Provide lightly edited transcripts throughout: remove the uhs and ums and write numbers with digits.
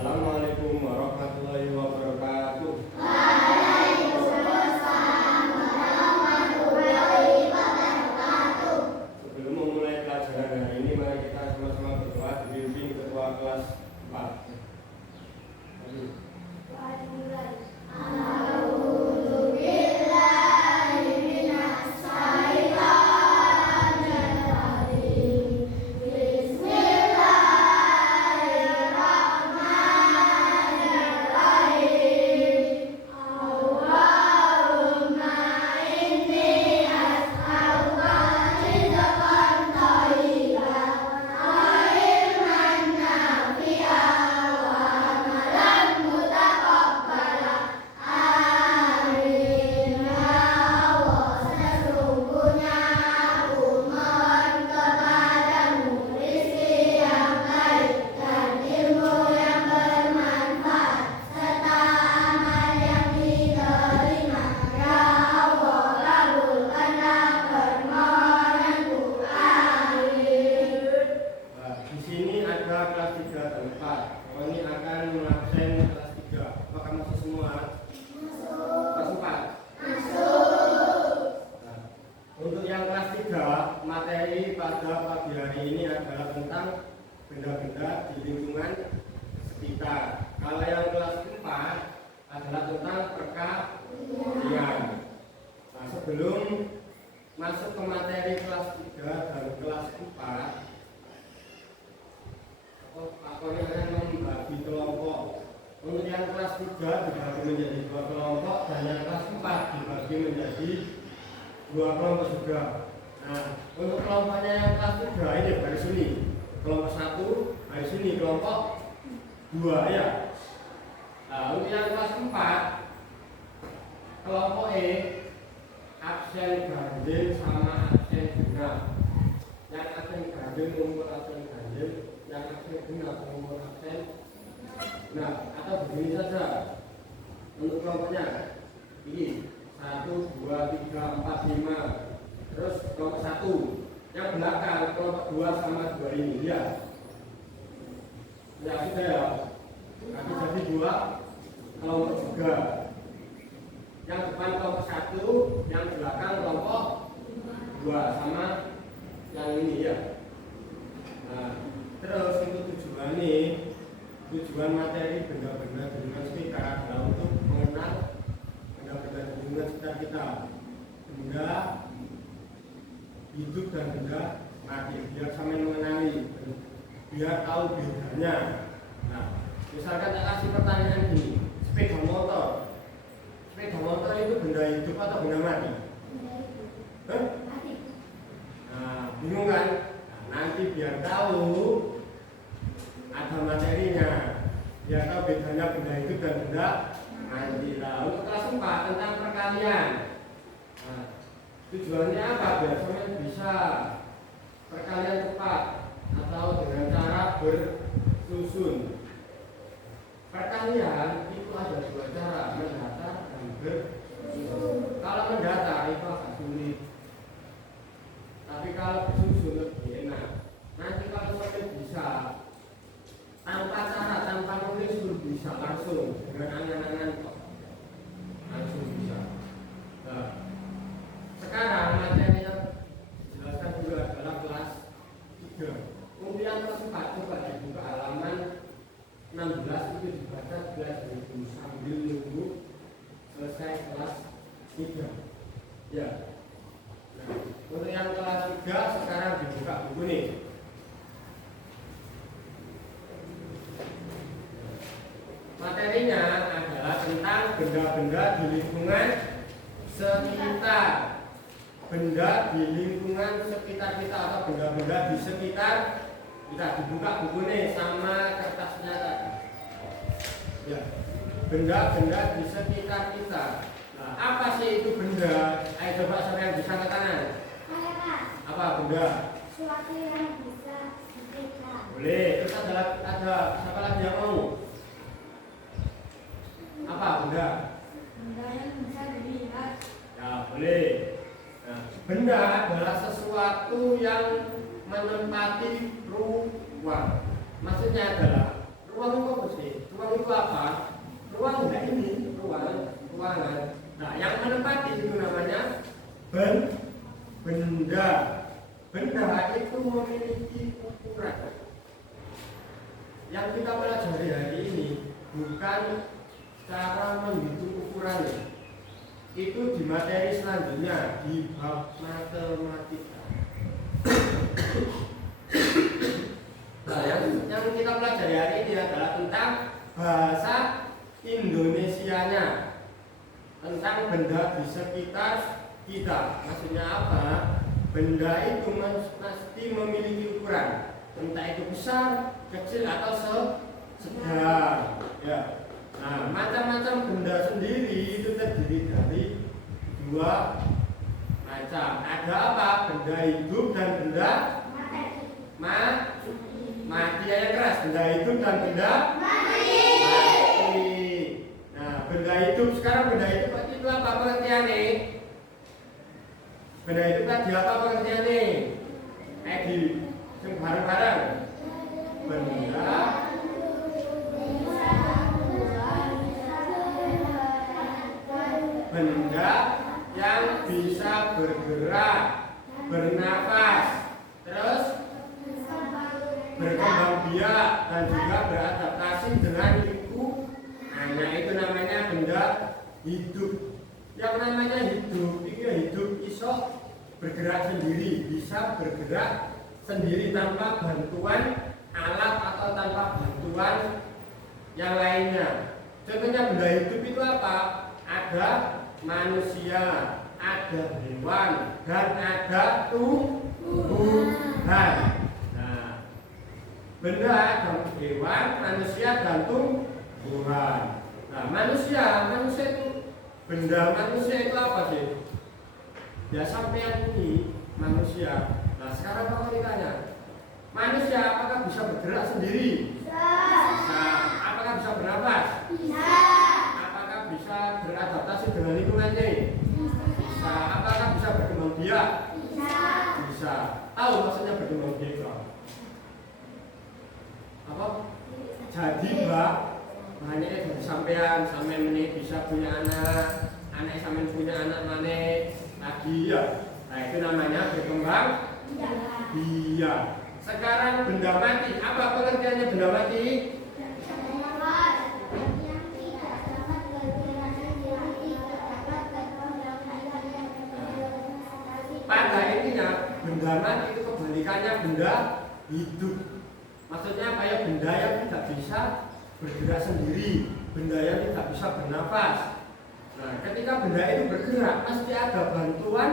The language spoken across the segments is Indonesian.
Assalamualaikum warahmatullahi wabarakatuh. Sebelum memulai pelajaran hari ini, mari kita sama-sama berdoa dipimpin ketua kelas 4. Materi pada pagi hari ini adalah tentang benda-benda di lingkungan sekitar. Kalau yang kelas 4 adalah tentang perkalian. Nah, sebelum masuk ke materi kelas 3 dan kelas 4, aku akan membagi kelompok. Untuk yang kelas 3 dibagi menjadi 2 kelompok dan yang kelas 4 dibagi menjadi 2 kelompok juga. Nah, untuk kelompoknya yang kelas 3 ini garis ini kelompok 1, garis ini kelompok 2 ya. Nah, untuk yang kelas 4 kelompok E absen ganjil sama absen genap. Yang absen ganjil kumpul absen ganjil, yang absen genap kumpul absen genap. Atau begini saja untuk kelompoknya ini 1, 2, 3, 4, 5. Terus kelompok 1 yang belakang kelompok 2 sama 2 ini ya. Ya sudah ya. Nanti jadi 2 kelompok juga. Yang depan kelompok 1, yang belakang kelompok 2 sama yang ini ya. Nah, terus untuk tujuan materi benda-benda di lingkungan sekitar adalah untuk mengenal benda-benda di lingkungan sekitar kita. Benda hidup dan benda mati, biar sama mengenali, biar tahu bedanya. Nah, misalkan saya kasih pertanyaan gini, sepeda motor itu benda hidup atau benda mati? Mati. Nah, bingung kan? Nah, nanti biar tahu ada materinya, biar tahu bedanya benda hidup dan benda mati. Nah, untuk kelas 4 tentang perkalian. Nah, tujuannya apa? Biasanya bisa perkalian cepat atau dengan cara bersusun. Perkalian itu ada 2 cara, mendatar dan bersusun. Kalau mendatar itu agak sulit, tapi kalau bersusun lebih enak. Nanti kalau sampai bisa tanpa nulis bisa langsung dengan angan-angan langsung bisa. Nah, sekarang materi yang dijelaskan juga adalah kelas 3. Kemudian kelas 4 coba dibuka halaman 16 itu dibaca kelas dulu sambil nunggu selesai kelas 3. Ya. Nah, untuk yang kelas 3 sekarang dibuka buku nih. Materinya adalah tentang benda-benda di lingkungan sekitar. Benda di lingkungan sekitar kita atau benda-benda di sekitar kita. Dibuka buku nih sama kertasnya tadi ya, benda-benda di sekitar kita. Nah, apa sih itu benda? Ayo coba siapa yang bisa ke kanan. Apa benda? Suatu yang bisa dipegang. Boleh. Terus ada siapa lagi yang mau? Apa benda? Benda yang bisa dilihat. Ya boleh. Nah, benda adalah sesuatu yang menempati ruang. Maksudnya adalah ruang itu apa sih? Ruang itu apa? Ruang enggak ini, ruangan. Nah, yang menempati itu namanya benda. Benda itu memiliki ukuran. Yang kita pelajari hari ini bukan cara menghitung ukurannya. Itu di materi selanjutnya di bab matematika. Nah, yang kita pelajari hari ini adalah tentang bahasa Indonesianya, tentang benda di sekitar kita. Maksudnya apa? Benda itu mesti memiliki ukuran, entah itu besar, kecil atau sedang. Ya. Nah, macam-macam benda sendiri itu terdiri dari dua macam. Ada apa? Benda hidup dan benda mati. Yang keras. Benda hidup dan benda mati. Nah, benda hidup sekarang benda hidup itu apa pengertiannya? Benda hidup tadi apa pengertiannya? Di bareng-bareng. Benda yang bisa bergerak, bernafas, terus berkembang biak dan juga beradaptasi dengan lingkungannya. Itu namanya benda hidup. Yang namanya hidup, itu hidup iso bergerak sendiri, bisa bergerak sendiri tanpa bantuan alat atau tanpa bantuan yang lainnya. Contohnya benda hidup itu apa? Ada manusia, ada hewan, dan ada tumbuhan. Nah, benda, hewan, manusia, dan tumbuhan. Nah, manusia itu benda manusia itu apa sih? Ya sampean ini manusia. Nah, sekarang kalau ditanya, manusia apakah bisa bergerak sendiri? Bisa. Apakah bisa bernafas? Bisa. Apakah bisa beradaptasi dengan lingkungannya? Bisa. Apakah bisa berkembang biak? Bisa. Tahu maksudnya berkembang biak? Apa? Jadi mbak, makanya dari sampean bisa punya anak sampean punya anak mana lagi ya. Nah, itu namanya berkembang biak. Sekarang benda mati, apa pengertiannya benda mati? Pada intinya benda mati itu kebalikannya benda hidup. Maksudnya apa ya? Benda yang tidak bisa bergerak sendiri, benda yang tidak bisa bernafas. Nah, ketika benda itu bergerak, pasti ada bantuan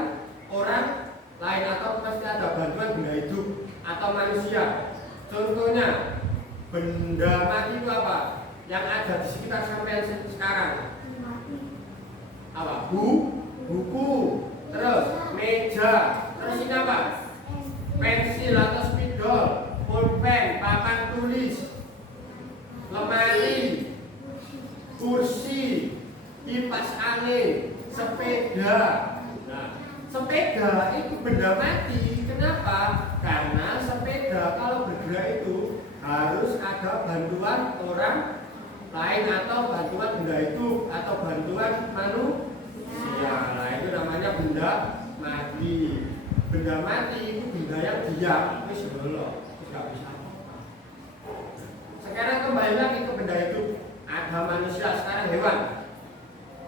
orang lain atau pasti ada bantuan benda hidup atau manusia. Contohnya, benda mati itu apa? Yang ada di sekitar sampean sekarang. Apa? Buku, terus meja, terus ini apa? Pensil atau spidol, pulpen, papan tulis, lemari, kursi, kipas angin, sepeda. Nah, sepeda itu benda mati. Kenapa? Karena sepeda kalau bergerak itu harus ada bantuan orang lain atau bantuan benda hidup atau bantuan manusia. Nah, itu namanya benda mati. Benda mati itu benda yang diam, itu sebelum tidak bisa. Sekarang kembali lagi ke benda hidup. Ada manusia, sekarang hewan.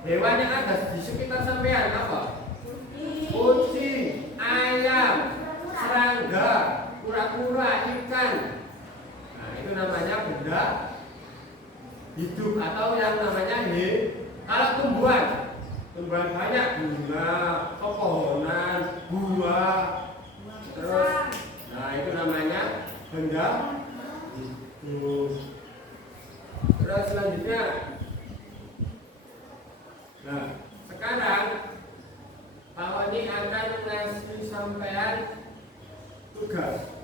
Hewan yang ada di sekitar sampean apa? Kucing, ayam, serangga, kura-kura, ikan. Nah, itu namanya benda hidup atau yang namanya kalau tumbuhan banyak, bunga, pepohonan, buah, terus, nah itu namanya benda hidup. Terus selanjutnya, nah sekarang Pak Wani akan ngasih sampean tugas.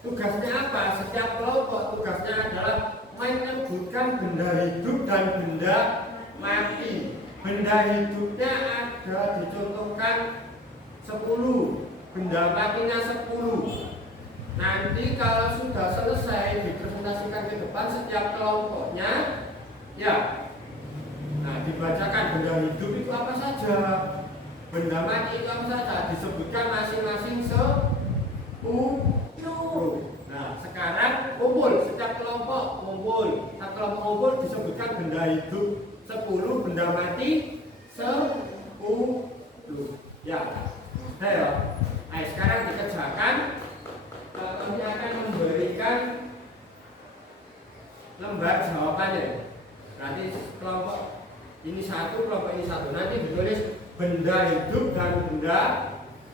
Tugasnya apa? Setiap kelompok tugasnya adalah menyebutkan benda hidup dan benda mati. Benda hidupnya ada dicontohkan 10, benda matinya 10. Nanti kalau sudah selesai dipresentasikan ke depan setiap kelompoknya, ya. Nah, dibacakan benda hidup itu apa saja, benda mati itu apa saja, disebutkan masing-masing 10. Nah, sekarang kumpul, setiap kelompok kumpul disebutkan benda hidup 10, benda mati 10. Ya. Ayo. Nah, sekarang dikerjakan. Kami akan memberikan lembar jawabannya. Nanti kelompok ini satu, kelompok ini satu. Nanti ditulis benda hidup dan benda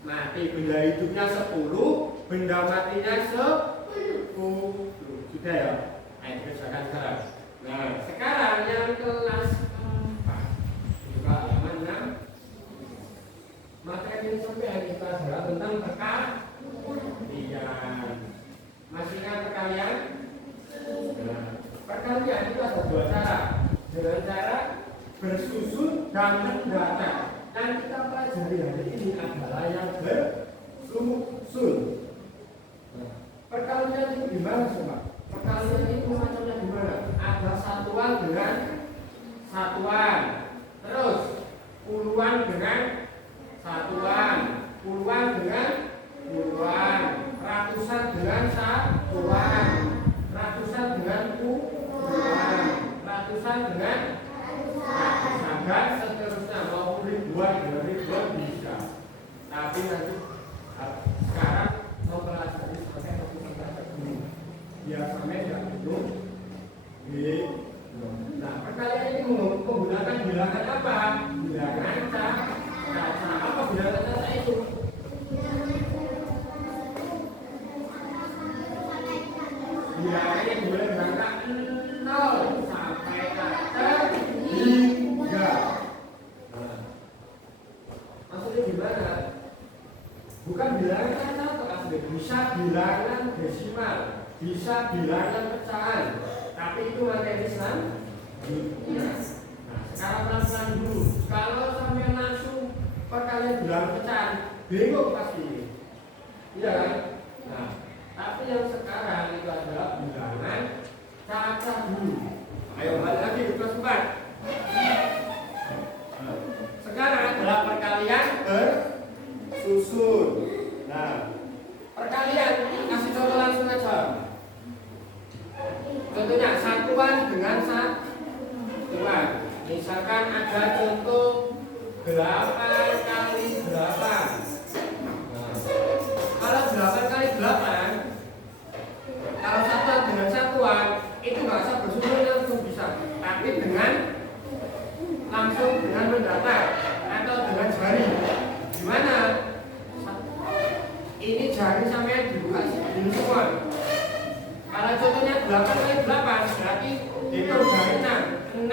mati. Benda hidupnya 10, benda matinya 10. Sudah ya? Ayo dikerjakan sekarang. Nah, sekarang yang kelas 4 buka halaman 6. Materi sampai kita adalah tentang perkalian. Masih ingat perkalian? Nah, perkalian itu ada dua cara. Dengan cara bersusun dan mendatar. Yang kita pelajari hari ini adalah yang bersusun. Nah, perkalian itu gimana coba? Perkalian itu macamnya gimana? Ada satuan dengan satuan, terus puluhan dengan satuan, puluhan dengan puluhan, ratusan dengan satuan, ratusan dengan puluhan, ratusan dengan ratusan, dan seterusnya mau ribuan dengan ribuan bisa. Tapi nanti sekarang mau pelajari sampai ratusan dulu. Biar sampai tidak bingung. Nah, perkalian ini menggunakan bilangan apa? Bilangan caca. Apa bilangan caca itu? Bilangannya boleh berangkat 0 sampai kata 3. Nah, maksudnya gimana? Bukan bilangan caca atau asli, bisa bilangan desimal, bisa bilangan pecahan. Tapi itu materi Islam. Nah, sekarang pelan-pelan dulu. Kalau sampai langsung perkalian bilangan pecahan, bingung pasti. Iya kan? Nah, tapi yang sekarang itu adalah bilangan caca dulu. Ayo balik lagi ke kelas 4. Sekarang adalah perkalian bersusun. Nah, perkalian kasih contoh langsung aja. Contohnya satuan dengan satuan. Misalkan ada contoh 8 kali 8. Nah, kalau 8 kali 8, kalau satuan dengan satuan itu nggak usah bersusun langsung bisa, tapi langsung dengan mendatar atau dengan jari. Gimana? Ini jari sampai dibuka ini semua. Kalau contohnya 8 kali 8 berarti itu dari 6,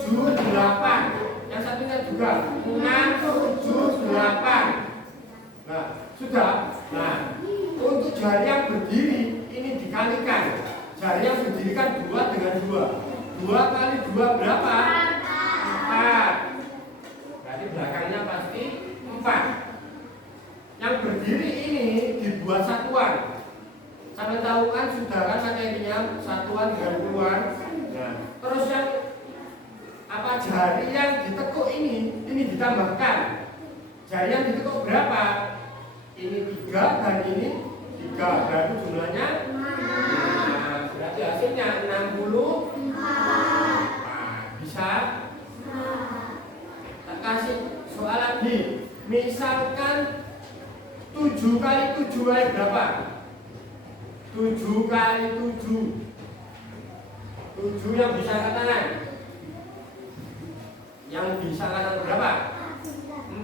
7, 8. Yang satunya juga 6, 7, 8. Nah, sudah. Nah, untuk jari yang berdiri ini dikalikan. Jari yang berdiri kan 2 dengan 2. 2 kali 2 berapa? 4. Berarti belakangnya pasti 4. Yang berdiri ini dibuat satuan. Sampai tahu kan sudah kan materinya satuan dengan puluhan. Nah, terus yang jari yang ditekuk ini ditambahkan. Jari yang ditekuk berapa? Ini 3 dan ini 3. Berarti jumlahnya 5. Berarti hasilnya 64. Bisa? Tak kasih soal lagi. Misalkan 7 kali 7 berapa? 7 kali 7. 7 yang bisa angkat tangan. Yang bisa angkat tangan berapa?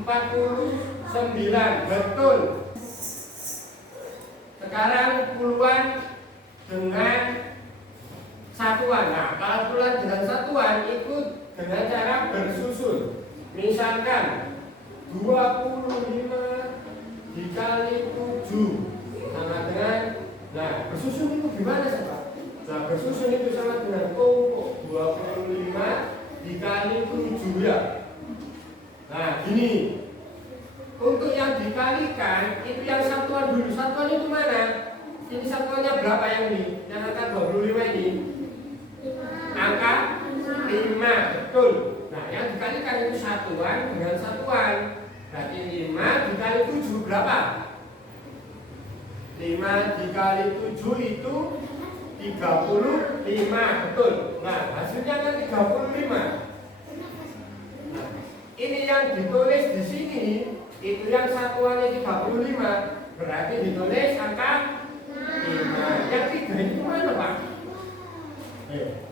49. Betul. Sekarang puluhan dengan satuan. Nah, kalau puluhan dengan satuan itu dengan cara bersusun. Misalkan 25 dikali 7 sama dengan, nah bersusun itu gimana sih Pak? Nah bersusun itu sama dengan kelompok 25 dikali 7 ya. Nah gini, untuk yang dikalikan itu yang satuan dulu. Satuan itu mana? Ini satuannya berapa yang ini? Yang angka 25 ini? Angka 5, betul. Nah, yang dikalikan itu satuan dengan satuan. Berarti 5 dikali 7 berapa? 5 dikali 7 itu 35, betul. Nah, hasilnya kan 35. Nah, ini yang ditulis di sini, itu yang satuannya 35. Berarti ditulis angka 5. Yang 3 ini kemana, Pak?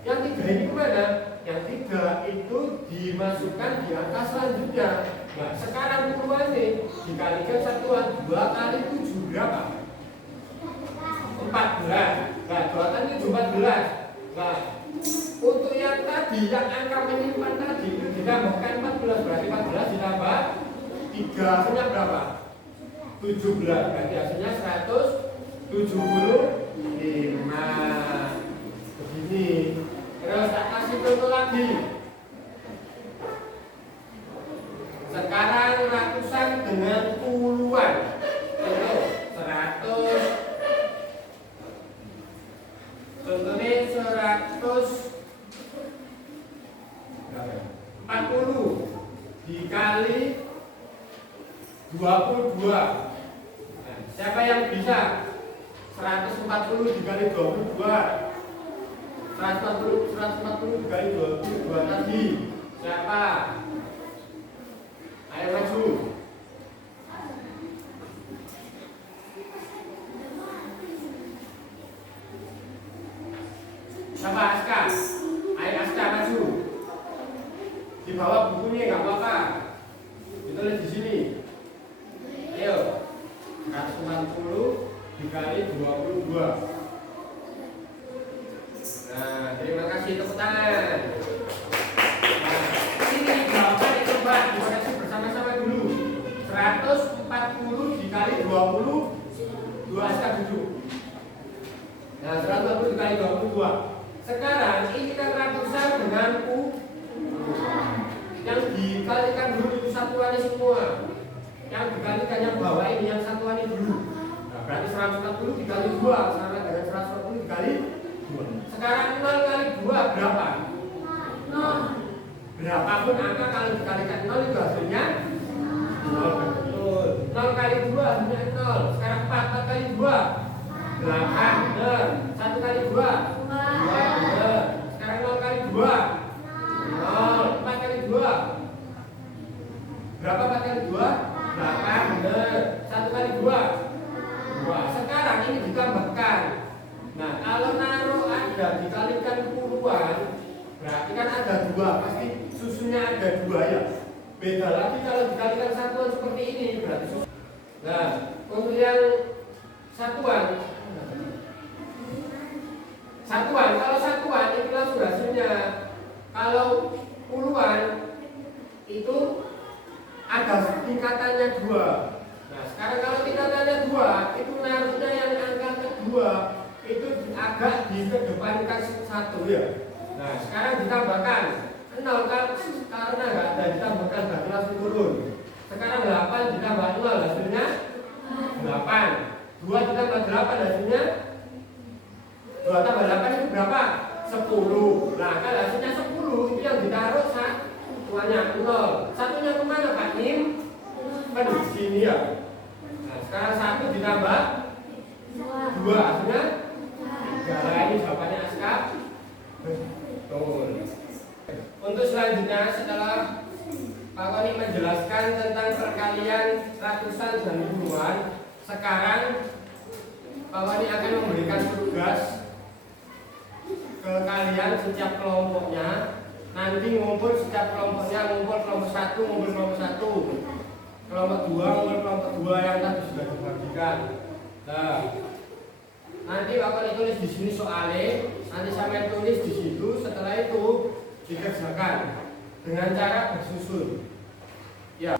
Yang 3 ini kemana? Yang 3 itu dimasukkan di angka selanjutnya. Nah, sekarang puluhannya dikalikan satuan 2 kali 7 berapa? 14. Nah, 2 kali 7 14. Nah, untuk yang tadi, yang angka menyimpan tadi itu ditambahkan 14. Berarti 14 ditambah 3 hasilnya berapa? 17. Berarti hasilnya 175. Begini. Terus tak kasih contoh lagi. Sekarang ratusan dengan puluhan. Itu 100. Contohnya 140 dikali 22. Nah, siapa yang bisa? 140 dikali 22. 140 dikali 22 tadi. Siapa? Ayo maju. Siapa? Aska. Ayo Aska maju. Di bawah bukunya nggak apa-apa. Ditulis di sini. Ayo. 140 dikali 22. Nah, terima kasih, tepuk tangan. Nah, ini jawaban coba dikoreksi bersama-sama dulu. 140 dikali 20, 2 Aska 7. Nah, 140 dikali 22. Sekarang ini kan ratusan dengan yang dikalikan dulu itu satuannya semua. Yang dikalikan yang bawah ini yang satuannya dulu. Nah, berarti 140 dikali 2 sama dengan 140 dikali 2. Sekarang 0 kali 2 berapa? 0. Berapapun angka kalau dikalikan 0 itu hasilnya 0. Betul. 0 kali 2 hasilnya 0. Sekarang 4 kali 2 8. Benar. 1 kali 2 2. Benar. Sekarang 0 kali 2 0. 4 kali 2 berapa? 4 kali 2 8. Benar. 1 kali 2 2. Sekarang ini ditambahkan. Nah, kalau naruh ada dikalikan puluhan, berarti kan ada 2, pasti susunya ada 2 ya. Beda lagi kalau dikalikan satuan seperti ini, berarti susu. Nah, untuk yang satuan, kalau satuan itu langsung hasilnya. Kalau puluhan itu ada tingkatannya 2. Nah, sekarang kalau tingkatannya 2, itu naruhnya yang angka kedua itu agak dikedepankan 1 ya. Nah, sekarang ditambahkan 0 kan karena nggak ada ditambahkan berarti langsung turun. Sekarang 8 ditambah 0 hasilnya 8. 2 ditambah 8 hasilnya 2 tambah 8 itu berapa? 10. Nah, kalau hasilnya 10 itu yang ditaruh satuannya 0. Satunya kemana Pak Nim? Kan di sini ya. Nah, sekarang 1 ditambah 2 hasilnya 3. Nah, ini jawabannya Aska. Betul. Untuk selanjutnya setelah Pak Koni menjelaskan tentang perkalian ratusan dan puluhan, sekarang Pak Koni akan memberikan tugas ke kalian setiap kelompoknya. Nanti ngumpul setiap kelompoknya, ngumpul kelompok 1, ngumpul kelompok 1, kelompok 2, ngumpul kelompok 2 yang tadi sudah dibagikan. Nah, nanti Pak Koni tulis di sini soalnya, nanti sampai tulis di situ. Setelah itu dikerjakan dengan cara bersusun. Ya.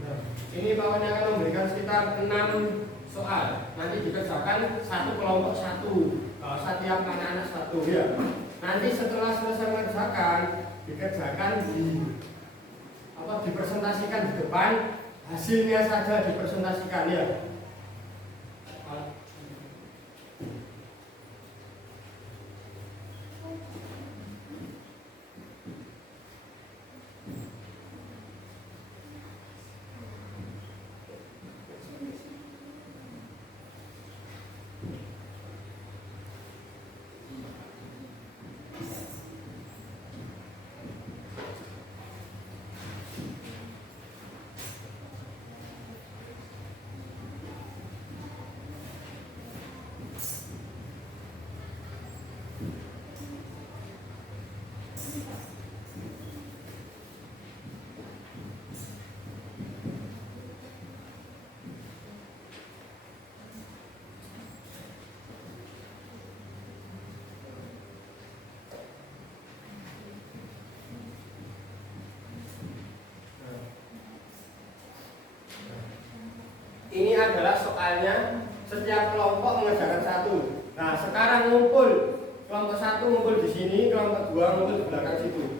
Nah, ini Pak Koni akan memberikan sekitar 6 soal. Nanti dikerjakan satu kelompok 1. Setiap anak-anak 1 ya. Nanti setelah selesai mengerjakan, dikerjakan dipresentasikan di depan hasilnya saja dipresentasikan ya. Ini adalah soalnya setiap kelompok mengerjakan satu. Nah, sekarang ngumpul. Kelompok satu ngumpul di sini, kelompok dua ngumpul di belakang situ.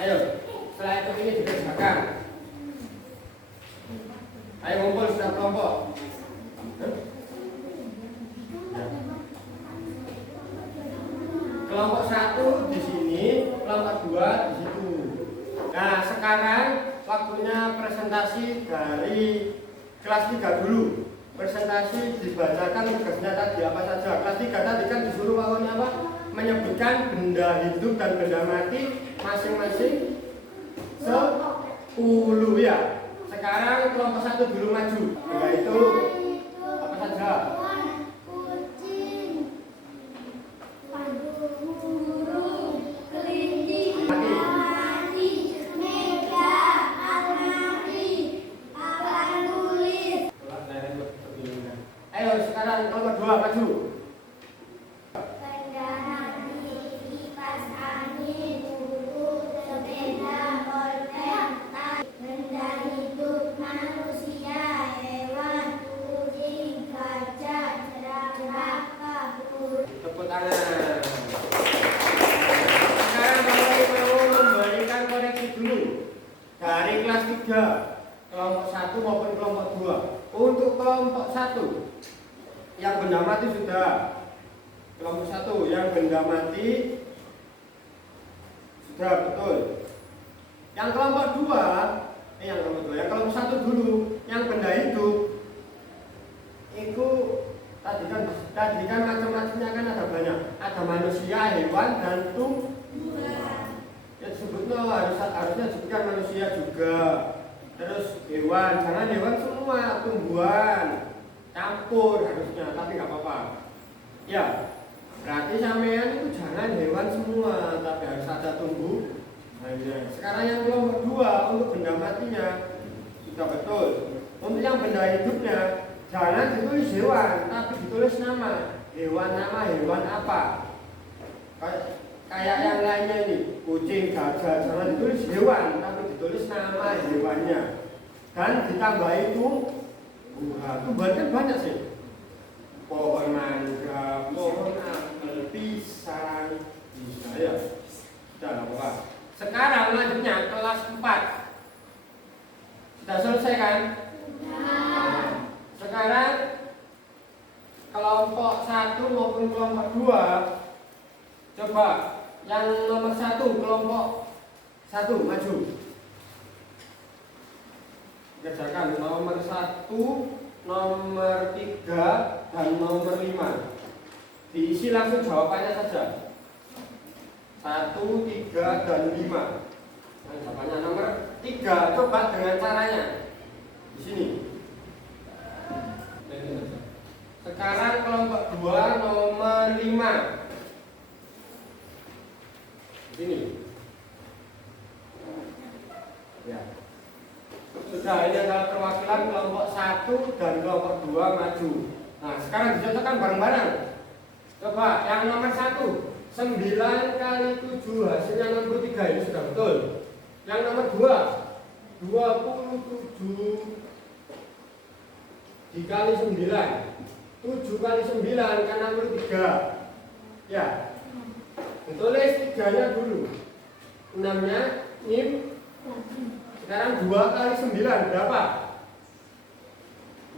Ayo, setelah itu ini dikerjakan. Ayo ngumpul setiap kelompok. Kelompok satu di sini, kelompok dua di situ. Nah, sekarang waktunya presentasi dari kelas 3 dulu. Presentasi dibacakan tugasnya tadi apa saja. Kelas 3 tadi kan disuruh awalnya apa? Menyebutkan benda hidup dan benda mati masing-masing 10 ya. Sekarang kelompok satu dulu maju. Yaitu apa saja? Kucing, burung, kelinci, Mati. meja, almari, papan tulis. Ayo sekarang kelompok dua maju. Kendaraan, kipas angin, buku, sepeda, pulpen, tas, benda hidup, manusia, hewan, kucing, gajah, jerapah, burung. Tepuk tangan. Sekarang Bapak mau memberikan koreksi dulu dari kelas 3 kelompok 1 maupun kelompok 2. Untuk kelompok 1 yang benda mati sudah. Kelompok 1 yang benda mati sudah betul. Yang kelompok 2 yang kelompok 1 dulu, yang benda hidup itu tadi kan macam-macamnya kan ada banyak. Ada manusia, hewan dan tumbuhan. Ya sebutnya harusnya disebutkan manusia juga. Terus hewan, jangan hewan semua, tumbuhan. Campur harusnya, tapi nggak apa-apa. Ya, berarti sampean itu jangan hewan semua, tapi harus ada tumbuh. Sekarang yang kelompok 2 untuk benda matinya sudah betul. Untuk yang benda hidupnya jangan ditulis hewan, tapi ditulis nama. Nama hewan apa? Kayak yang lainnya ini, kucing, gajah, jangan ditulis hewan, tapi ditulis nama hewannya. Dan ditambah itu, tumbuhan kan banyak sih. Pohon mangga, pohon apel, pisang, bisa ya. Sudah apa? Sekarang lanjutnya kelas 4. Sudah selesai kan? Nah, sekarang kelompok 1 maupun kelompok 2, coba yang nomor 1 kelompok 1 maju. Kerjakan nomor 1, nomor 3 dan nomor 5. Diisi langsung jawabannya saja. 1, 3 dan 5. Nah, jawabannya nomor 3. Coba dengan caranya di sini. Sekarang kelompok 2 nomor 5. Di sini. Ya. Sudah, ini adalah perwakilan kelompok 1 dan kelompok 2 maju. Nah, sekarang dicontohkan bareng-bareng. Coba yang nomor 1, 9 kali 7 hasilnya 63, ini sudah betul. Yang nomor 2, 27 dikali 9, 7 kali 9 kan 63. Ya, ditulis 3-nya dulu, 6-nya nim. Sekarang 2 kali 9 berapa?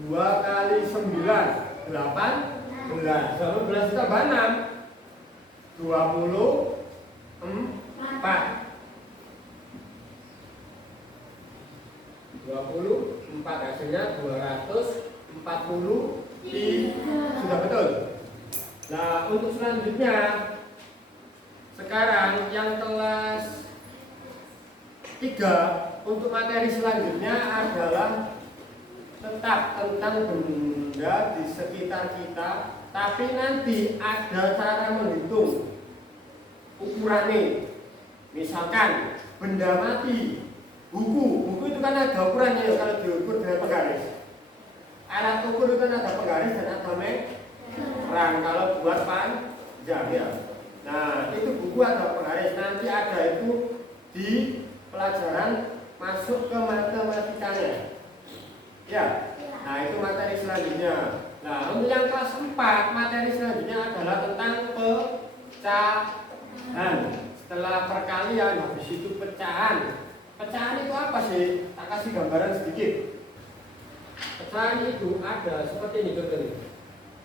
2 kali 9, 18. 18 ditambah 6, 24. 24 hasilnya 240. Sudah betul. Nah, untuk selanjutnya, sekarang yang kelas 3, untuk materi selanjutnya adalah tetap tentang benda di sekitar kita, tapi nanti ada cara menghitung ukurannya. Misalkan benda mati, buku itu kan ada ukurannya kalau diukur dengan penggaris. Alat ukur itu kan ada penggaris dan ada meteran kalau buat panjang ya. Nah, itu buku ada penggaris, nanti ada itu di pelajaran masuk ke matematikanya. Ya. Nah, itu materi selanjutnya. Nah, untuk yang kelas 4, materi selanjutnya adalah tentang pecahan. Setelah perkalian, habis itu pecahan. Pecahan itu apa sih? Tak kasih gambaran sedikit. Pecahan itu ada seperti ini, betul.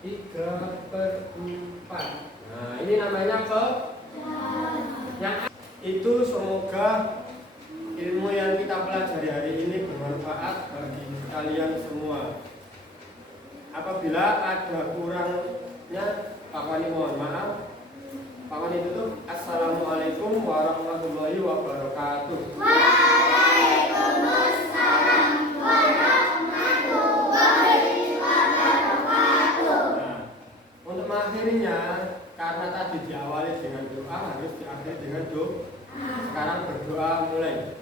3/4. Nah, ini namanya pecahan. Yang itu semoga ilmu yang kita pelajari hari ini bermanfaat bagi kalian semua. Apabila ada kurangnya, Pak Wani mohon maaf. Pak Wani tutup. Assalamualaikum warahmatullahi wabarakatuh. Waalaikumsalam warahmatullahi wabarakatuh. Nah, untuk mengakhirinya, karena tadi diawali dengan doa, harus diakhiri dengan doa. Sekarang berdoa mulai.